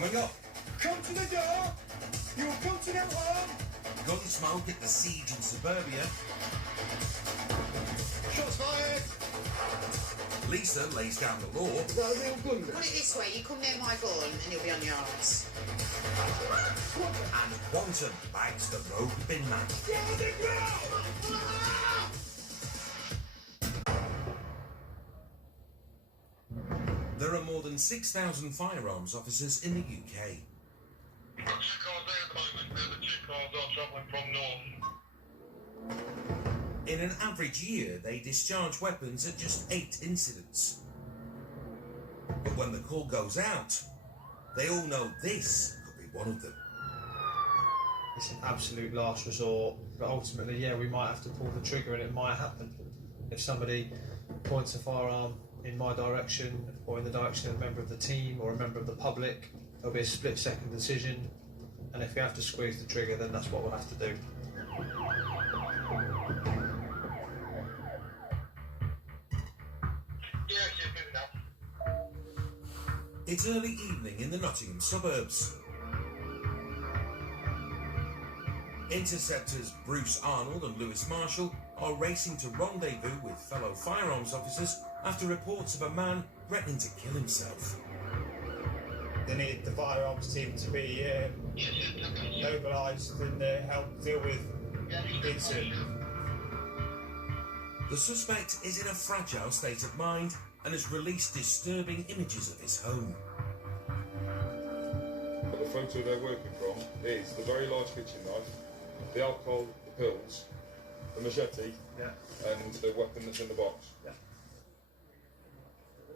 Coming up. Come to the door. You'll come to no harm. Gunsmoke at the siege in suburbia. Shots fired. Lisa lays down the law. Is that a real gun? Put it this way, you come near my gun and you'll be on your arse. And Quantum bags the rogue bin man. Get on the ground! There are more than 6,000 firearms officers in the UK. We've got 2 cars there at the moment. The other 2 cars are travelling from north. In an average year, they discharge weapons at just 8 incidents. But when the call goes out, they all know this could be one of them. It's an absolute last resort, but ultimately, yeah, we might have to pull the trigger and it might happen. If somebody points a firearm in my direction or in the direction of a member of the team or a member of the public, there'll be a split-second decision, and if we have to squeeze the trigger, then that's what we'll have to do. It's early evening in the Nottingham suburbs. Interceptors Bruce Arnold and Lewis Marshall are racing to rendezvous with fellow firearms officers after reports of a man threatening to kill himself. They need the firearms team to be mobilised and help deal with the incident. The suspect is in a fragile state of mind and has released disturbing images of his home. The photo they're working from is the very large kitchen knife, the alcohol, the pills, the machete, and the weapon that's in the box.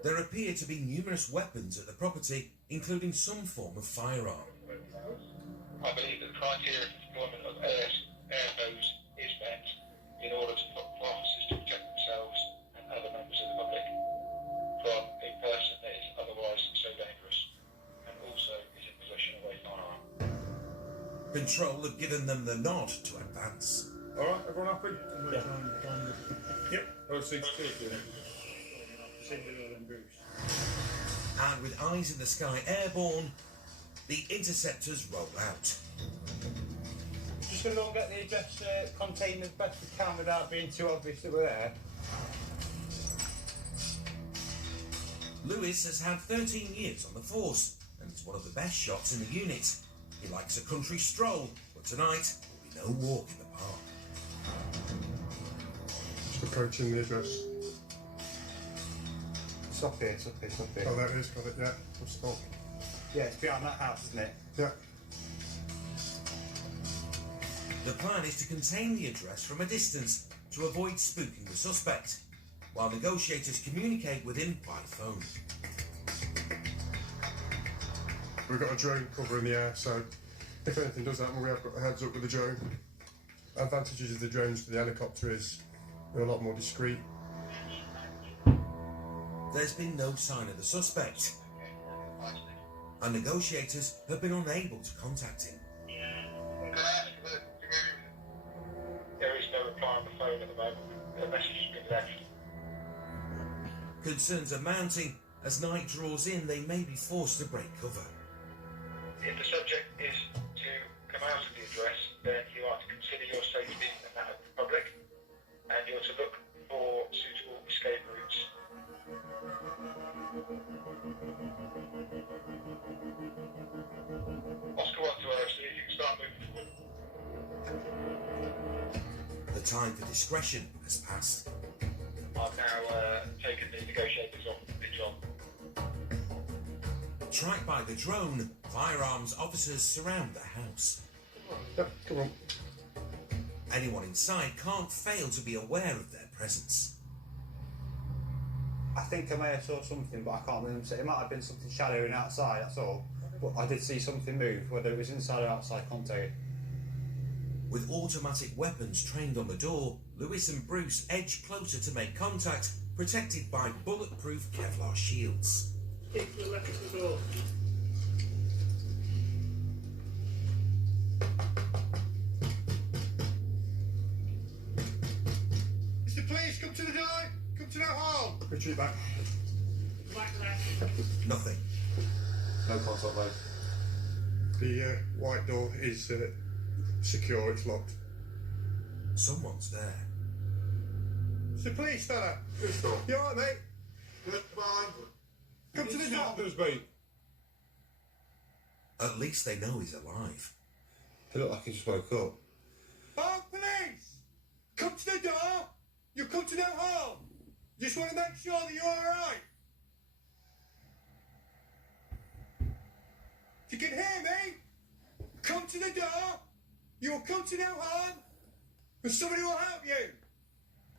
There appear to be numerous weapons at the property, including some form of firearm. I believe that the criteria for deployment of air hose is met in order for officers to protect themselves and other members of the public from a person that is otherwise so dangerous and also is in possession of a firearm. Control have given them the nod to advance. Alright, everyone happy? Yep. Oh, 6 And with eyes in the sky airborne, the interceptors roll out. Just going to go and get the address contained as best we can without being too obvious that we're there. Lewis has had 13 years on the force and is one of the best shots in the unit. He likes a country stroll, but tonight will be no walk in the park. Just approaching the address. Stop here, stop here, stop here. Oh, there it is, got it, yeah. We'll stop. Yeah, it's behind that house, isn't it? Yeah. The plan is to contain the address from a distance to avoid spooking the suspect, while negotiators communicate with him by phone. We've got a drone covering the air, so if anything does happen, we have got a heads up with the drone. Advantages of the drones to the helicopter is they're a lot more discreet. There's been no sign of the suspect, and negotiators have been unable to contact him. There is no reply on the phone at the moment. The message has been left. Concerns are mounting. As night draws in, they may be forced to break cover. If the subject is to come out of the address, then you are to consider your safety and that of the public, and you're to look for suitable escape routes. Oscar 1 to OFC, you can start moving forward. The time for discretion has passed. I've now taken the negotiators off the job. Tracked by the drone, firearms officers surround the house. Yep, come on. Anyone inside can't fail to be aware of their presence. I think I may have saw something, but I can't remember. It might have been something shadowing outside, that's all. But I did see something move, whether it was inside or outside, I can't tell you. With automatic weapons trained on the door, Lewis and Bruce edge closer to make contact, protected by bulletproof Kevlar shields. Keep to the left of the door. Mr. Police, come to the door! Come to no harm! Retreat back. Back left. Nothing. No contact made. The white door is secure, it's locked. Someone's there. It's the police fella. Pistol. You alright, mate? Good, fine. Come to the door. Happens, mate. At least they know he's alive. He looked like he just woke up. Oh, police! Come to the door! You come to no harm! Just want to make sure that you're alright! If you can hear me, come to the door! You will come to no harm! And somebody will help you!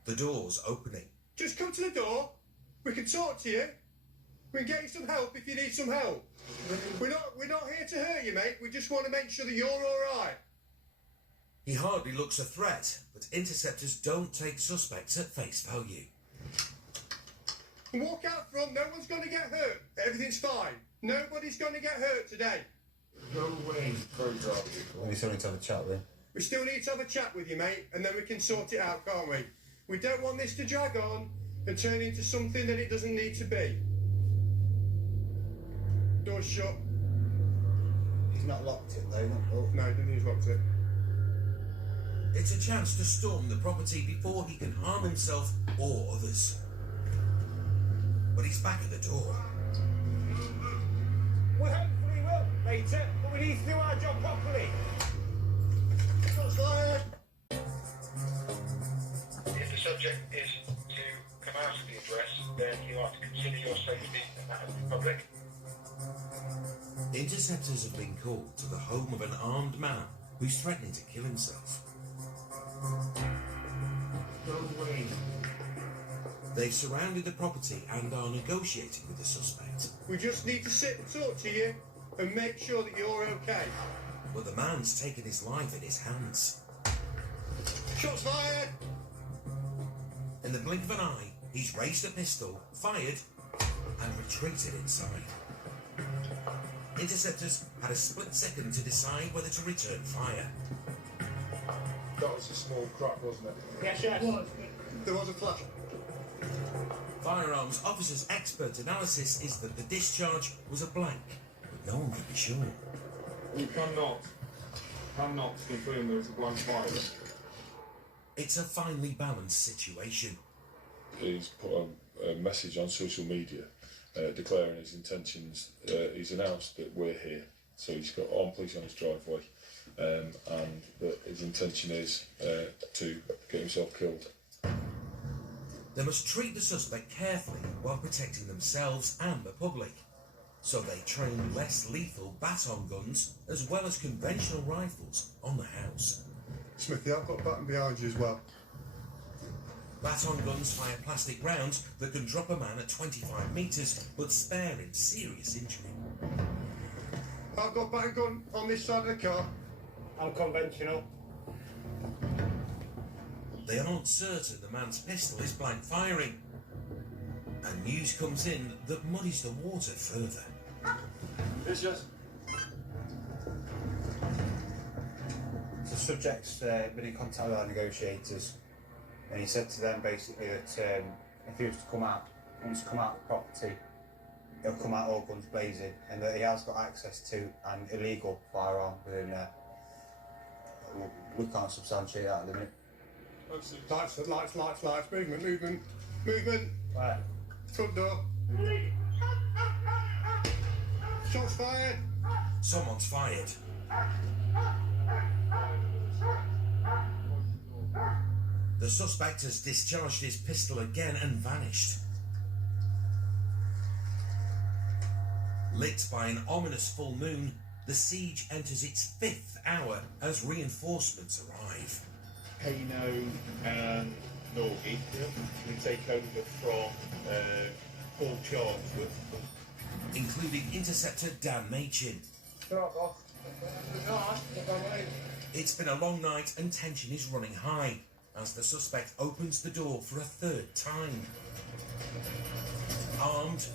The door's opening. Just come to the door, we can talk to you, we can get you some help if you need some help. We're not here to hurt you, mate, we just want to make sure that you're alright. He hardly looks a threat, but interceptors don't take suspects at face value. Walk out front, no one's going to get hurt. Everything's fine. Nobody's going to get hurt today. No way. Very dark. We still need to have a chat with him. We still need to have a chat with you, mate, and then we can sort it out, can't we? We don't want this to drag on and turn into something that it doesn't need to be. Door's shut. He's not locked it though, not oh. No, he's locked it. It's a chance to storm the property before he can harm himself or others. But he's back at the door. Well, hopefully we will later, but we need to do our job properly. Shots fired. If the subject is to come out of the address, then you are to consider your safety and that of the public. Interceptors have been called to the home of an armed man who's threatening to kill himself. No way. They've surrounded the property and are negotiating with the suspect. We just need to sit and talk to you and make sure that you're okay. But the man's taken his life in his hands. Shots fired! In the blink of an eye, he's raised a pistol, fired, and retreated inside. Interceptors had a split second to decide whether to return fire. That was a small crack, wasn't it? Yes, yes. There was a flash. Firearms officer's expert analysis is that the discharge was a blank, but no one can be sure. You cannot confirm there was a blank fire. It's a finely balanced situation. He's put a message on social media declaring his intentions. He's announced that we're here, so he's got armed police on his driveway, and that his intention is to get himself killed. They must treat the suspect carefully while protecting themselves and the public. So they train less lethal baton guns as well as conventional rifles on the house. Smithy, I've got a button behind you as well. Baton guns fire plastic rounds that can drop a man at 25 metres but spare him serious injury. I've got a button gun on this side of the car. Unconventional. They aren't certain the man's pistol is blank firing. And news comes in that muddies the water further. It's just The subject's been in contact with our negotiators, and he said to them basically that if he was to come out, wants to come out of the property, he'll come out all guns blazing, and that he has got access to an illegal firearm within there. We can't substantiate that at the minute. Lights, movement. Right. Front door. Shots fired. Someone's fired. The suspect has discharged his pistol again and vanished. Lit by an ominous full moon, the siege enters its 5th hour as reinforcements arrive. Kano and Norgie will take over from Paul Charlesworth. Including interceptor Dan Machin. It's been a long night and tension is running high as the suspect opens the door for a 3rd time. Armed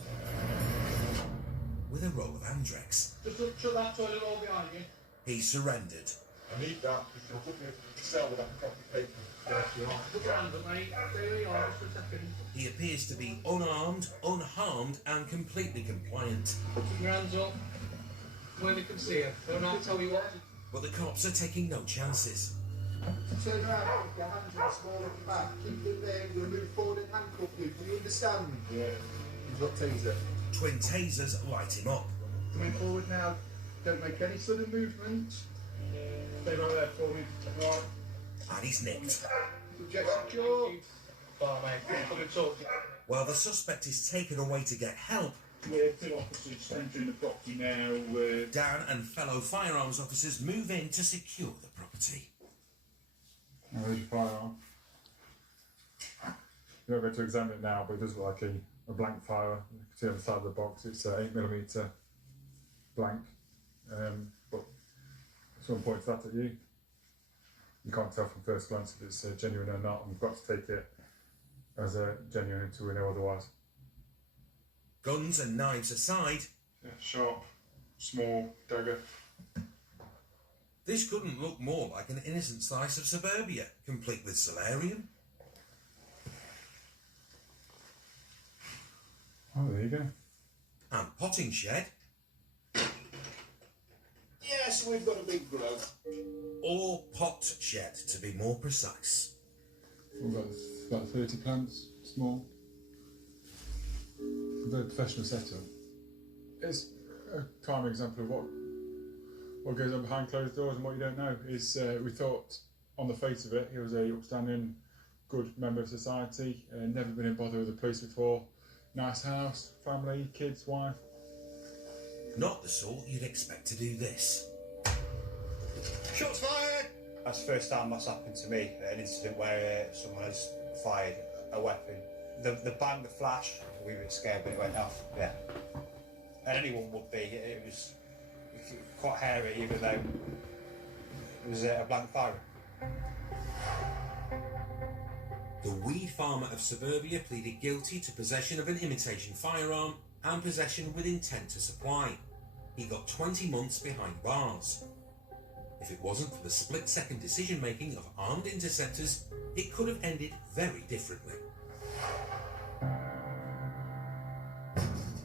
with a roll of Andrex. Just shut that toilet all behind you. He surrendered. I need that because you'll put me in the cell with that copy paper. Yes, you are. Put your hands up, mate. There we are, just for a second. He appears to be unarmed, unharmed and completely compliant. Put your hands up. when they can see you. They'll not tell you what. But the cops are taking no chances. Turn around, put your hands on the small of the back, keep them there, you're going to move forward and handcuff you. Do you understand? Yeah. You've got taser. Twin tasers light him up. Coming forward now, don't make any sudden movements. Stay right there for me. Right. And he's nicked. Subject secure. Bye, mate. I'm going to talk to you. While the suspect is taken away to get help, We're 2 officers entering the property now. Dan and fellow firearms officers move in to secure the property. Now there's your firearm. You're not going to examine it now, but it does look like a blank fire. You can see on the side of the box it's 8mm blank. But someone points that at you. You can't tell from first glance if it's genuine or not, and you've got to take it as genuine until we know otherwise. Guns and knives aside, Yeah, sharp, small dagger. this couldn't look more like an innocent slice of suburbia, complete with solarium. Oh, there you go. And potting shed, Yes, we've got a big grow. or pot shed to be more precise. We've got about 30 plants, small. A very professional setup. It's a prime example of what goes on behind closed doors and what you don't know. Is we thought on the face of it he was a upstanding, good member of society, never been in bother with the police before, nice house, family, kids, wife. Not the sort you'd expect to do this. Shots fired! That's the first time that's happened to me, an incident where someone has fired a weapon. The bang, the flash, we were scared when it went off, yeah. And anyone would be, it was quite hairy even though it was a blank fire. The weed farmer of Suburbia pleaded guilty to possession of an imitation firearm and possession with intent to supply. He got 20 months behind bars. If it wasn't for the split-second decision-making of armed interceptors, it could have ended very differently.